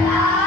来。